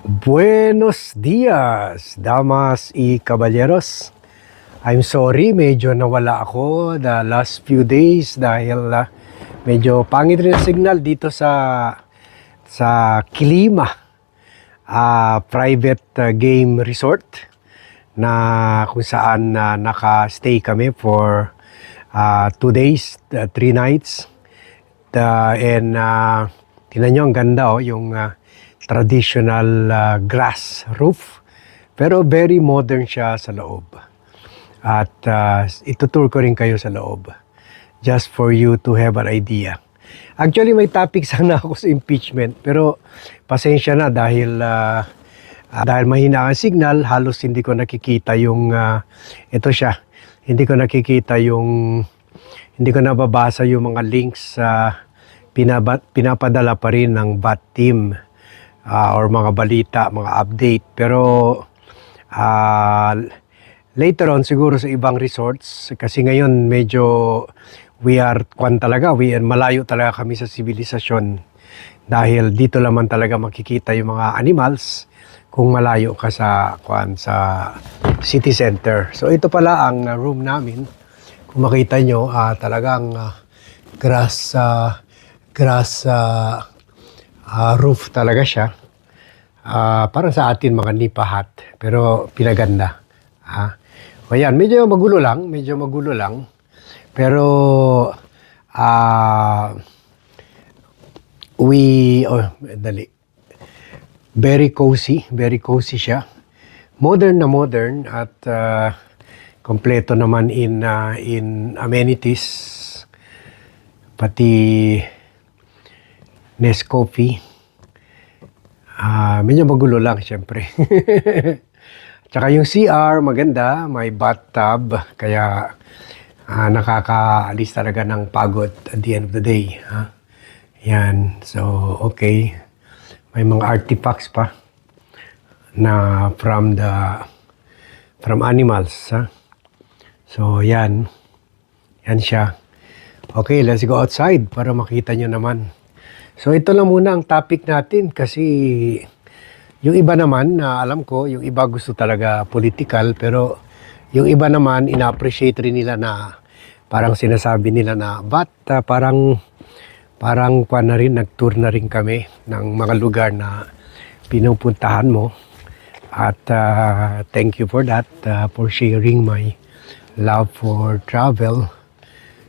Buenos dias, damas y caballeros. I'm sorry, medyo nawala ako the last few days dahil medyo pangit rin ang signal dito sa Kilima, private game resort na kung saan naka-stay kami for 2 days, 3 nights. Tingnan nyo, ang ganda yung traditional grass roof. Pero very modern siya sa loob. At itutour ko rin kayo sa loob. Just for you to have an idea. Actually, may topic sana ako sa impeachment. Pero pasensya na dahil mahina ang signal, halos hindi ko nakikita yung, ito siya, hindi ko nakikita yung, hindi ko nababasa yung mga links sa pinapadala pa rin ng BAT team or mga balita, mga update. Pero later on siguro sa ibang resorts, kasi ngayon medyo malayo talaga kami sa sibilisasyon. Dahil dito naman talaga makikita yung mga animals kung malayo ka sa city center. So ito pala ang room namin. Kung makita nyo, talagang grass roof talaga siya. Parang sa atin mga nipa hut, pero pinaganda. O yan, medyo magulo lang. Pero very cozy siya. Modern at kompleto naman in amenities, pati Nescoffee. Medyo magulo lang syempre. Tsaka yung CR maganda, may bathtub, kaya nakakaalis talaga ng pagod at the end of the day. Yan, so okay. May mga artifacts pa na from animals. So yan siya. Okay, let's go outside para makita nyo naman. So ito lang muna ang topic natin kasi yung iba naman, alam ko, yung iba gusto talaga political, pero yung iba naman ina-appreciate rin nila na parang sinasabi nila na parang na rin, nag-tour na rin kami ng mga lugar na pinupuntahan mo. At thank you for that, for sharing my love for travel.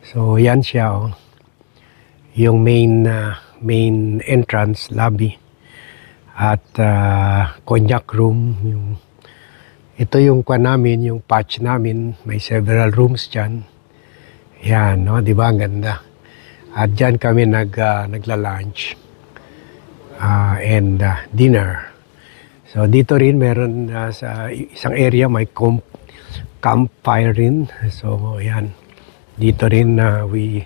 So yan siya, yung main entrance lobby at cognac room. Ito yung namin, yung patch namin, may several rooms dyan. Yan, no, di ba, ang ganda. At dyan kami nagla-lunch and dinner. So dito rin meron sa isang area may campfire rin. So yan, dito rin we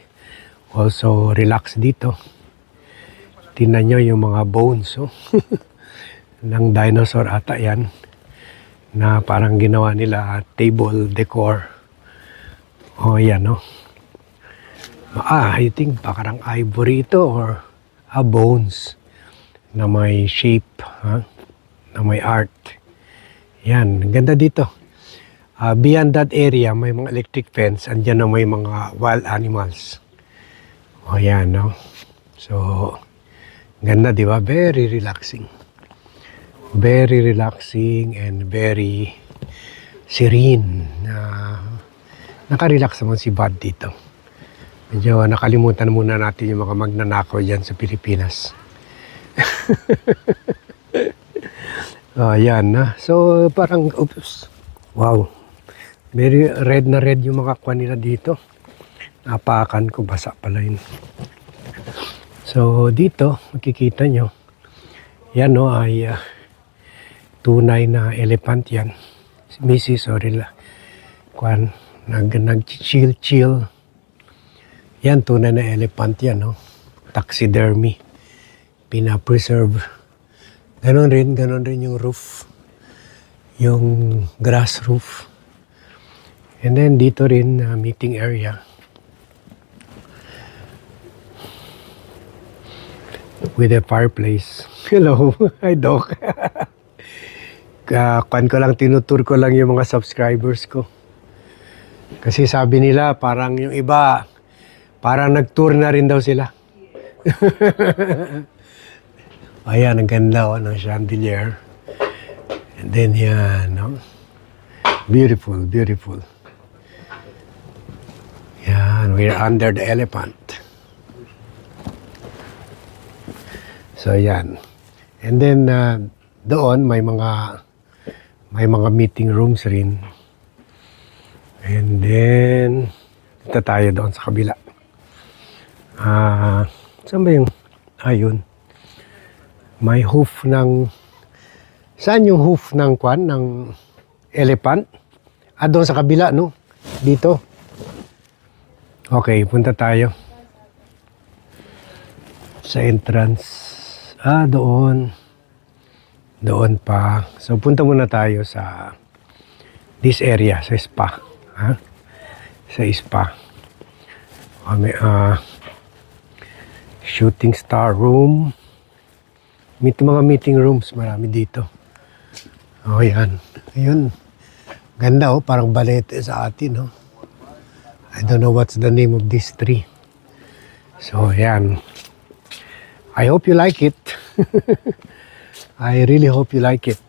also relax dito. Tingnan nyo yung mga bones ng dinosaur ata yan, na parang ginawa nila table decor. Yan, no. I think parang ivory ito or bones na may shape, na may art. Yan, ganda dito. Beyond that area, may mga electric fence. Andyan na may mga wild animals. Yan, no. So ganda, di ba? Very relaxing. Very relaxing and very serene. Naka-relax naman si Bud dito. Medyo nakalimutan muna natin yung mga magnanakaw dyan sa Pilipinas. Yan na. So parang, oops. Wow. Very red na red yung mga kwan nila dito. Napakan ko, basa pala yun. So dito, makikita nyo, yan, no, ay tunay na elephant yan. Mrs. Orilla, nag-chill. Yan, tunay na elephant yan, no. Taxidermy, pina-preserve. Ganon rin yung roof, yung grass roof. And then dito rin, meeting area. With a fireplace. Hello, hi Doc. ko lang, tinutur ko lang yung mga subscribers ko. Kasi sabi nila, parang yung iba, parang nag-tour na rin daw sila. Ayan, ang ganda ng chandelier. And then yan, no? Beautiful, beautiful. Yan, we're under the elephant. So yan. And then doon may mga meeting rooms rin. And then punta tayo doon sa kabila. Saan ba yung ayun? May hoof ng saan yung hoof ng kwan ng elephant? Doon sa kabila, no? Dito. Okay, punta tayo sa entrance. Doon. Doon pa. So, punta muna tayo sa this area, sa spa. Sa spa. May shooting star room. Mga meeting rooms, marami dito. Yan. Ayun. Ganda, parang balete sa atin, I don't know what's the name of this tree. So, yan. I hope you like it. I really hope you like it.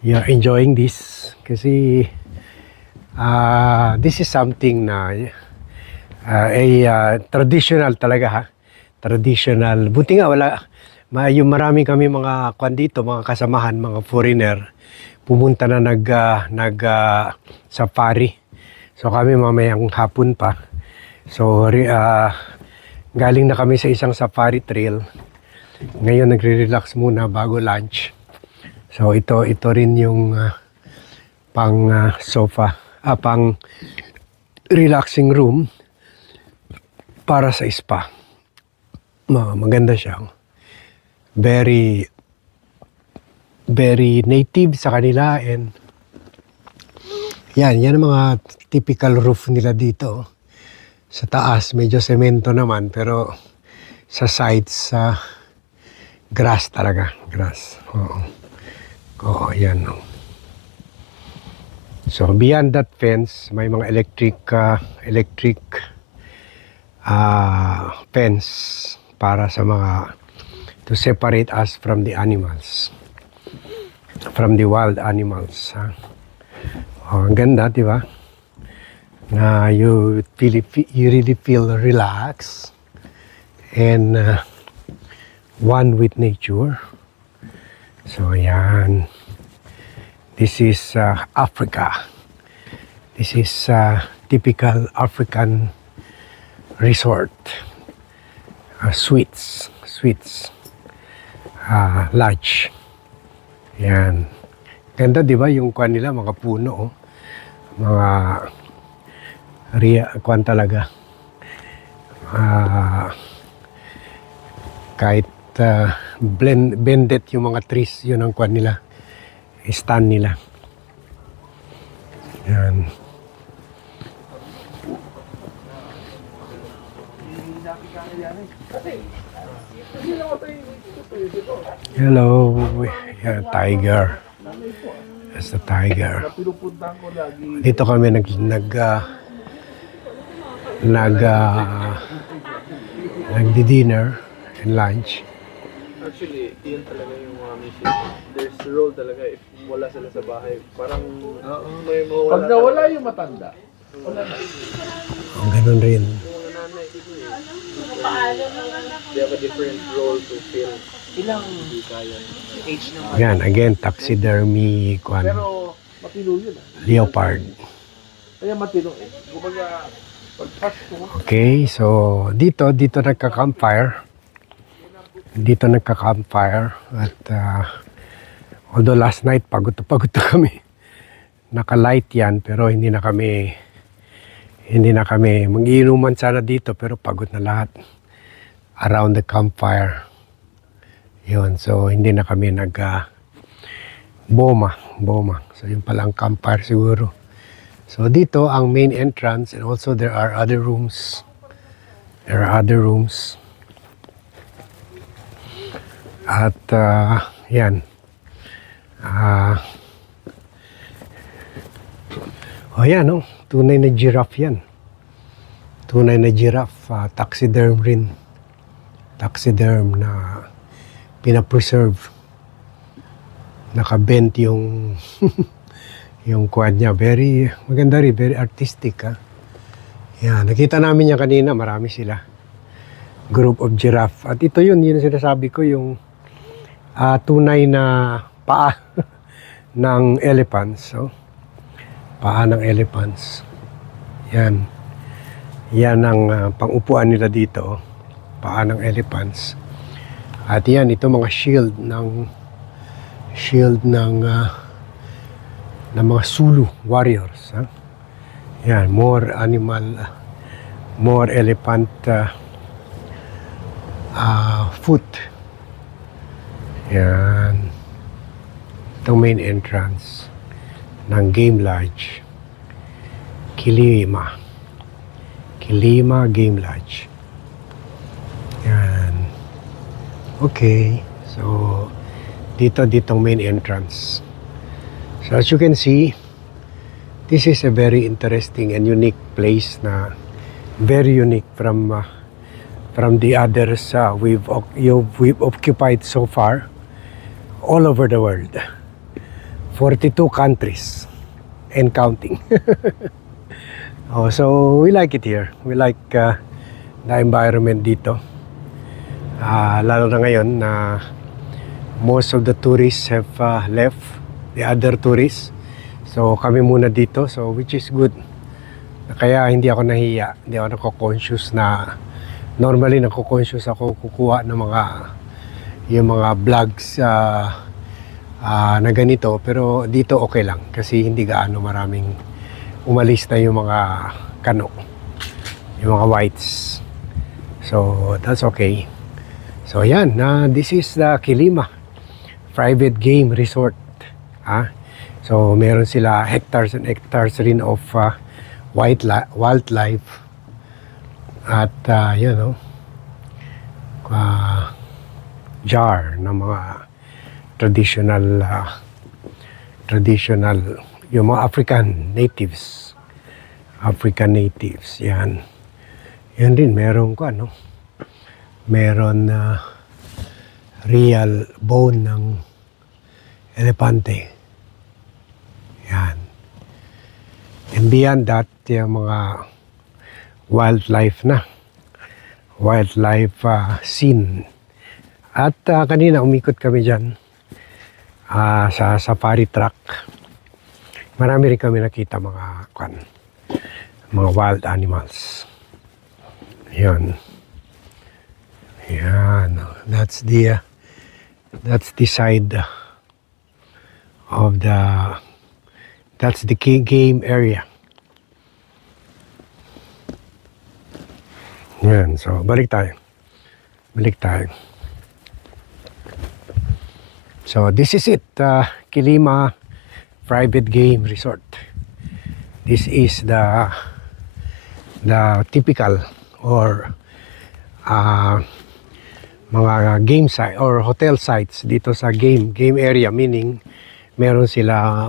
You're enjoying this. Kasi this is something na traditional talaga, Traditional. Buti nga wala. Yung marami kami mga kwan dito, mga kasamahan, mga foreigner. Pumunta na safari. So kami mamayang hapon pa. So galing na kami sa isang safari trail. Ngayon nagre-relax muna bago lunch. So ito rin yung pang sofa, pang relaxing room para sa spa. Maganda siya. Very very native sa kanila, and yan ang mga typical roof nila dito. Sa taas, medyo semento naman, pero sa sides, grass talaga. Grass. Oo, yan. So, beyond that fence, may mga electric fence para sa to separate us from the animals. From the wild animals. Ang ganda, di ba? Na you really feel relaxed and one with nature. So yan, this is Africa. This is typical African resort. Suites, lodge. Yan. Ganda, di ba? Yung kwan nila, mga puno, mga kwan talaga. Kahit bended yung mga trees, yun ang kwan nila. Stand nila. Yan. Hello. Yeah, tiger. That's the tiger. Dito kami nagdi-dinner and lunch. Actually, yun talaga yung mga mission. There's role talaga if wala sila sa bahay. Parang may mawala. Pag nawala yung matanda, wala na. Ganun rin. Yung mga nanay dito they have a different role to fill. Ilang Hindi kaya. age naman. Yan, again, taxidermy, kwan, Pero matino yun leopard. Kaya matino Kumbaga, pag Pasko, Okay, so dito nagka-campfire. At although last night pagod na kami. Naka-light yan, pero hindi na kami mag-iinuman sana dito, pero pagod na lahat around the campfire. Yun, so hindi na kami boma. So yun pala ang campfire siguro. So dito ang main entrance, and also there are other rooms. At yan. Ah, oh yan, no? Tunay na giraffe yan. Tunay na giraffe, taxiderm rin. Taxiderm na pinapreserve. Nakabent yung yung quad niya. Very maganda rin, very artistic. Yan, nakita namin yan kanina, marami sila. Group of giraffe. At ito yun sinasabi ko, yung tunay na paa ng elephants. So, paa ng elephants. Yan. Yan ang pang-upuan nila dito. Paa ng elephants. At yan, ito mga shield ng mga Zulu warriors. Yan, more elephant foot. Yan. Itong main entrance ng Game Lodge. Kilima Game Lodge. Yan. Okay. So, ditong main entrance. So, as you can see, this is a very interesting and unique place na very unique from the others we've occupied so far all over the world. 42 countries and counting. So we like it here. We like the environment dito. Lalo na ngayon na most of the tourists have left, the other tourists. So kami muna dito, so which is good. Kaya hindi ako nahiya, hindi ako nako-conscious na normally nako-conscious ako kukuha ng yung mga vlogs na ganito, pero dito okay lang kasi hindi gaano maraming umalis na yung mga kano, yung mga whites. So that's okay. So yan, this is the Kilima Private Game Resort. So meron sila hectares and hectares rin of wildlife at jar ng mga traditional yung mga African natives, yan din meron meron real bone ng elepante. Yan. And beyond that, yung mga wildlife scene. At kanina umikot kami dyan sa safari truck. Marami rin kami nakita mga wild animals. Yan. That's the side of that's the game area. Yan, so balik tayo. So this is it, Kilima Private Game Resort. This is the typical or mga game site or hotel sites dito sa game area, meaning meron sila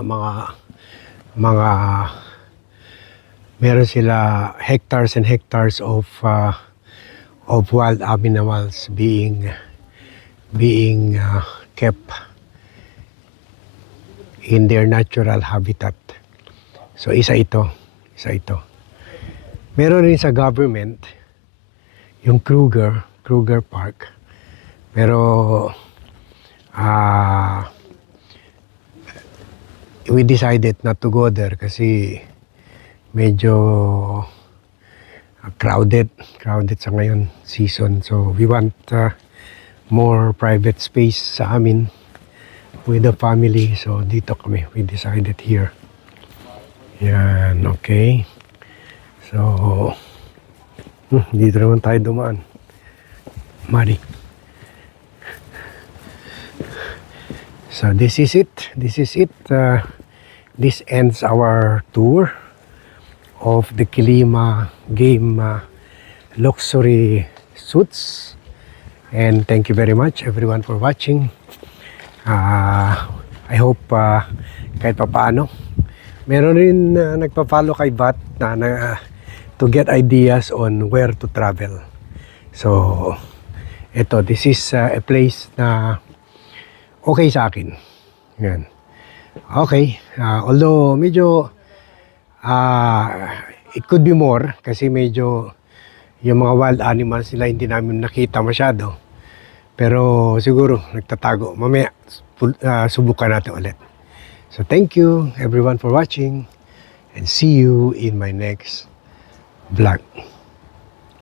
meron sila hectares and hectares of wild animals being kept in their natural habitat. So isa ito. Meron rin sa government yung Kruger Park. Pero we decided not to go there kasi medyo crowded sa ngayon season. So we want more private space sa amin with the family. So dito kami, we decided here. Yan, okay. So dito naman tayo dumaan. Mari. So this is it. This ends our tour of the Kilima Game Luxury Suites. And thank you very much everyone for watching. I hope kahit papaano. Meron rin nagpa-follow kay Bat na to get ideas on where to travel. So, this is a place na okay sa akin. Yan. Okay. Although medyo it could be more kasi medyo yung mga wild animals nila hindi namin nakita masyado. Pero siguro nagtatago. Mamaya subukan natin ulit. So thank you everyone for watching and see you in my next vlog.